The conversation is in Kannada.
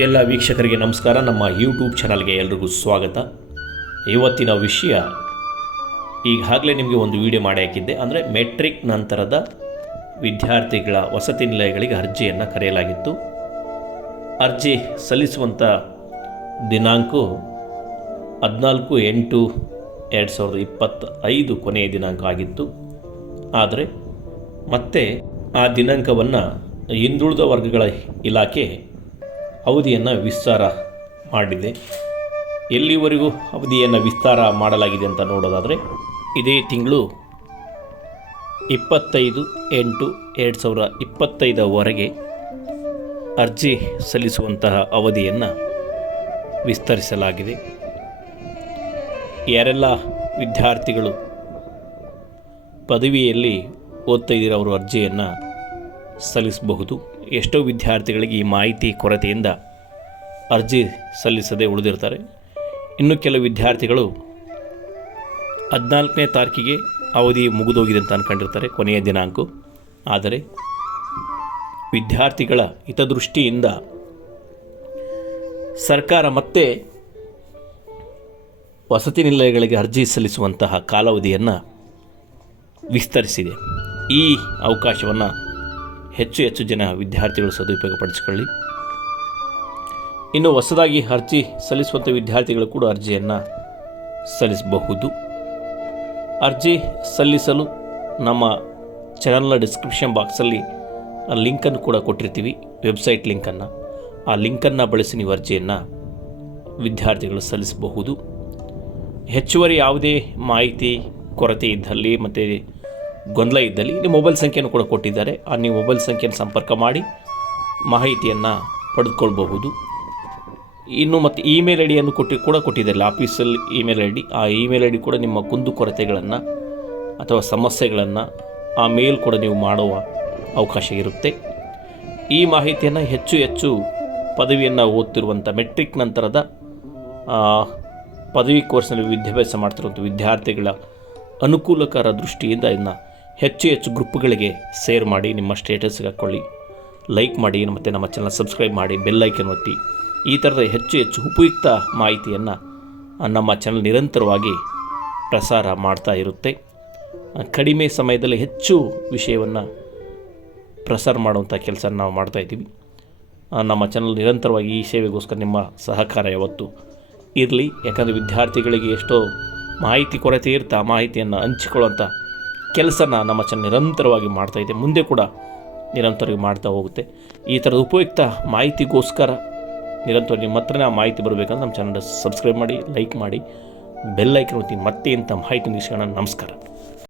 ಎಲ್ಲ ವೀಕ್ಷಕರಿಗೆ ನಮಸ್ಕಾರ. ನಮ್ಮ ಯೂಟ್ಯೂಬ್ ಚಾನಲ್ಗೆ ಎಲ್ರಿಗೂ ಸ್ವಾಗತ. ಇವತ್ತಿನ ವಿಷಯ, ಈಗಾಗಲೇ ನಿಮಗೆ ಒಂದು ವಿಡಿಯೋ ಮಾಡಿ ಹಾಕಿದ್ದೆ ಅಂದರೆ ಮೆಟ್ರಿಕ್ ನಂತರದ ವಿದ್ಯಾರ್ಥಿಗಳ ವಸತಿ ನಿಲಯಗಳಿಗೆ ಅರ್ಜಿಯನ್ನು ಕರೆಯಲಾಗಿತ್ತು. ಅರ್ಜಿ ಸಲ್ಲಿಸುವಂಥ ದಿನಾಂಕ ಹದಿನಾಲ್ಕು ಎಂಟು ಎರಡು ಸಾವಿರದ ಇಪ್ಪತ್ತೈದು ಕೊನೆಯ ದಿನಾಂಕ ಆಗಿತ್ತು. ಆದರೆ ಮತ್ತೆ ಆ ದಿನಾಂಕವನ್ನು ಹಿಂದುಳಿದ ವರ್ಗಗಳ ಇಲಾಖೆ ಅವಧಿಯನ್ನು ವಿಸ್ತಾರ ಮಾಡಿದೆ. ಎಲ್ಲಿವರೆಗೂ ಅವಧಿಯನ್ನು ವಿಸ್ತಾರ ಮಾಡಲಾಗಿದೆ ಅಂತ ನೋಡೋದಾದರೆ, ಇದೇ ತಿಂಗಳು ಇಪ್ಪತ್ತೈದು ಎಂಟು ಎರಡು ಸಾವಿರ ಇಪ್ಪತ್ತೈದವರೆಗೆ ಅರ್ಜಿ ಸಲ್ಲಿಸುವಂತಹ ಅವಧಿಯನ್ನು ವಿಸ್ತರಿಸಲಾಗಿದೆ. ಯಾರೆಲ್ಲ ವಿದ್ಯಾರ್ಥಿಗಳು ಪದವಿಯಲ್ಲಿ ಓದ್ತಾ ಇದ್ದೀರೋ, ಅವರು ಅರ್ಜಿಯನ್ನು ಸಲ್ಲಿಸಬಹುದು. ಎಷ್ಟೋ ವಿದ್ಯಾರ್ಥಿಗಳಿಗೆ ಈ ಮಾಹಿತಿ ಕೊರತೆಯಿಂದ ಅರ್ಜಿ ಸಲ್ಲಿಸದೆ ಉಳಿದಿರ್ತಾರೆ. ಇನ್ನು ಕೆಲವು ವಿದ್ಯಾರ್ಥಿಗಳು ಹದಿನಾಲ್ಕನೇ ತಾರೀಕಿಗೆ ಅವಧಿ ಮುಗಿದೋಗಿದೆ ಅಂತ ಅಂದ್ಕೊಂಡಿರ್ತಾರೆ ಕೊನೆಯ ದಿನಾಂಕ. ಆದರೆ ವಿದ್ಯಾರ್ಥಿಗಳ ಹಿತದೃಷ್ಟಿಯಿಂದ ಸರ್ಕಾರ ಮತ್ತೆ ವಸತಿ ನಿಲಯಗಳಿಗೆ ಅರ್ಜಿ ಸಲ್ಲಿಸುವಂತಹ ಕಾಲಾವಧಿಯನ್ನು ವಿಸ್ತರಿಸಿದೆ. ಈ ಅವಕಾಶವನ್ನು ಹೆಚ್ಚು ಹೆಚ್ಚು ಜನ ವಿದ್ಯಾರ್ಥಿಗಳು ಸದುಪಯೋಗ ಪಡಿಸಿಕೊಳ್ಳಿ. ಇನ್ನು ಹೊಸದಾಗಿ ಅರ್ಜಿ ಸಲ್ಲಿಸುವಂಥ ವಿದ್ಯಾರ್ಥಿಗಳು ಕೂಡ ಅರ್ಜಿಯನ್ನು ಸಲ್ಲಿಸಬಹುದು. ಅರ್ಜಿ ಸಲ್ಲಿಸಲು ನಮ್ಮ ಚಾನಲ್ನ ಡಿಸ್ಕ್ರಿಪ್ಷನ್ ಬಾಕ್ಸಲ್ಲಿ ಆ ಲಿಂಕನ್ನು ಕೂಡ ಕೊಟ್ಟಿರ್ತೀವಿ ವೆಬ್ಸೈಟ್ ಲಿಂಕನ್ನು ಆ ಲಿಂಕನ್ನು ಬಳಸಿ ನೀವು ಅರ್ಜಿಯನ್ನು ವಿದ್ಯಾರ್ಥಿಗಳು ಸಲ್ಲಿಸಬಹುದು. ಹೆಚ್ಚುವರಿ ಯಾವುದೇ ಮಾಹಿತಿ ಕೊರತೆ ಇದ್ದಲ್ಲಿ ಮತ್ತು ಗೊಂದಲ ಇದ್ದಲ್ಲಿ ನಿಮ್ಮ ಮೊಬೈಲ್ ಸಂಖ್ಯೆಯನ್ನು ಕೂಡ ಕೊಟ್ಟಿದ್ದಾರೆ. ಆ ನೀವು ಮೊಬೈಲ್ ಸಂಖ್ಯೆಯನ್ನು ಸಂಪರ್ಕ ಮಾಡಿ ಮಾಹಿತಿಯನ್ನು ಪಡೆದುಕೊಳ್ಬಹುದು. ಇನ್ನು ಮತ್ತು ಇಮೇಲ್ ಐ ಡಿಯನ್ನು ಕೊಟ್ಟು ಕೂಡ ಕೊಟ್ಟಿದ್ದಾರೆ. ಆಫೀಸಲ್ಲಿ ಇಮೇಲ್ ಐ ಡಿ ಆ ಇಮೇಲ್ ಐ ಡಿ ಕೂಡ ನಿಮ್ಮ ಕುಂದು ಕೊರತೆಗಳನ್ನು ಅಥವಾ ಸಮಸ್ಯೆಗಳನ್ನು ಆ ಮೇಲ್ ಕೂಡ ನೀವು ಮಾಡುವ ಅವಕಾಶ ಇರುತ್ತೆ. ಈ ಮಾಹಿತಿಯನ್ನು ಹೆಚ್ಚು ಹೆಚ್ಚು ಪದವಿಯನ್ನು ಓದ್ತಿರುವಂಥ ಮೆಟ್ರಿಕ್ ನಂತರದ ಪದವಿ ಕೋರ್ಸ್ನಲ್ಲಿ ವಿದ್ಯಾಭ್ಯಾಸ ಮಾಡ್ತಿರುವಂಥ ವಿದ್ಯಾರ್ಥಿಗಳ ಅನುಕೂಲಕರ ದೃಷ್ಟಿಯಿಂದ ಇದನ್ನು ಹೆಚ್ಚು ಹೆಚ್ಚು ಗ್ರೂಪ್ಗಳಿಗೆ ಶೇರ್ ಮಾಡಿ ನಿಮ್ಮ ಸ್ಟೇಟಸ್ಗೆ ಹಾಕ್ಕೊಳ್ಳಿ ಲೈಕ್ ಮಾಡಿ ಮತ್ತು ನಮ್ಮ ಚಾನಲ್ ಸಬ್ಸ್ಕ್ರೈಬ್ ಮಾಡಿ ಬೆಲ್ಲೈಕನ್ ಒತ್ತಿ. ಈ ಥರದ ಹೆಚ್ಚು ಹೆಚ್ಚು ಉಪಯುಕ್ತ ಮಾಹಿತಿಯನ್ನು ನಮ್ಮ ಚಾನಲ್ ನಿರಂತರವಾಗಿ ಪ್ರಸಾರ ಮಾಡ್ತಾ ಇರುತ್ತೆ. ಕಡಿಮೆ ಸಮಯದಲ್ಲಿ ಹೆಚ್ಚು ವಿಷಯವನ್ನು ಪ್ರಸಾರ ಮಾಡುವಂಥ ಕೆಲಸ ನಾವು ಮಾಡ್ತಾಯಿದ್ದೀವಿ ನಮ್ಮ ಚಾನಲ್ ನಿರಂತರವಾಗಿ ಈ ಸೇವೆಗೋಸ್ಕರ ನಿಮ್ಮ ಸಹಕಾರ ಯಾವತ್ತು ಇರಲಿ. ಯಾಕಂದರೆ ವಿದ್ಯಾರ್ಥಿಗಳಿಗೆ ಎಷ್ಟೋ ಮಾಹಿತಿ ಕೊರತೆ ಇರ್ತಾ, ಮಾಹಿತಿಯನ್ನು ಹಂಚಿಕೊಳ್ಳುವಂಥ ಕೆಲಸನ ನಮ್ಮ ಚಾನಲ್ ನಿರಂತರವಾಗಿ ಮಾಡ್ತಾಯಿದೆ ಮುಂದೆ ಕೂಡ ನಿರಂತರವಾಗಿ ಮಾಡ್ತಾ ಹೋಗುತ್ತೆ. ಈ ಥರದ ಉಪಯುಕ್ತ ಮಾಹಿತಿಗೋಸ್ಕರ ನಿರಂತರ ನಿಮ್ಮ ಹತ್ರನೇ ಆ ಮಾಹಿತಿ ಬರಬೇಕಂದ್ರೆ ನಮ್ಮ ಚಾನಲ್ ಸಬ್ಸ್ಕ್ರೈಬ್ ಮಾಡಿ ಲೈಕ್ ಮಾಡಿ ಬೆಲ್ ಐಕನ್ ಒತ್ತಿ ಮತ್ತೆ ಇಂಥ ಮಾಹಿತಿ ನಿರೀಕ್ಷಣ ನಮಸ್ಕಾರ.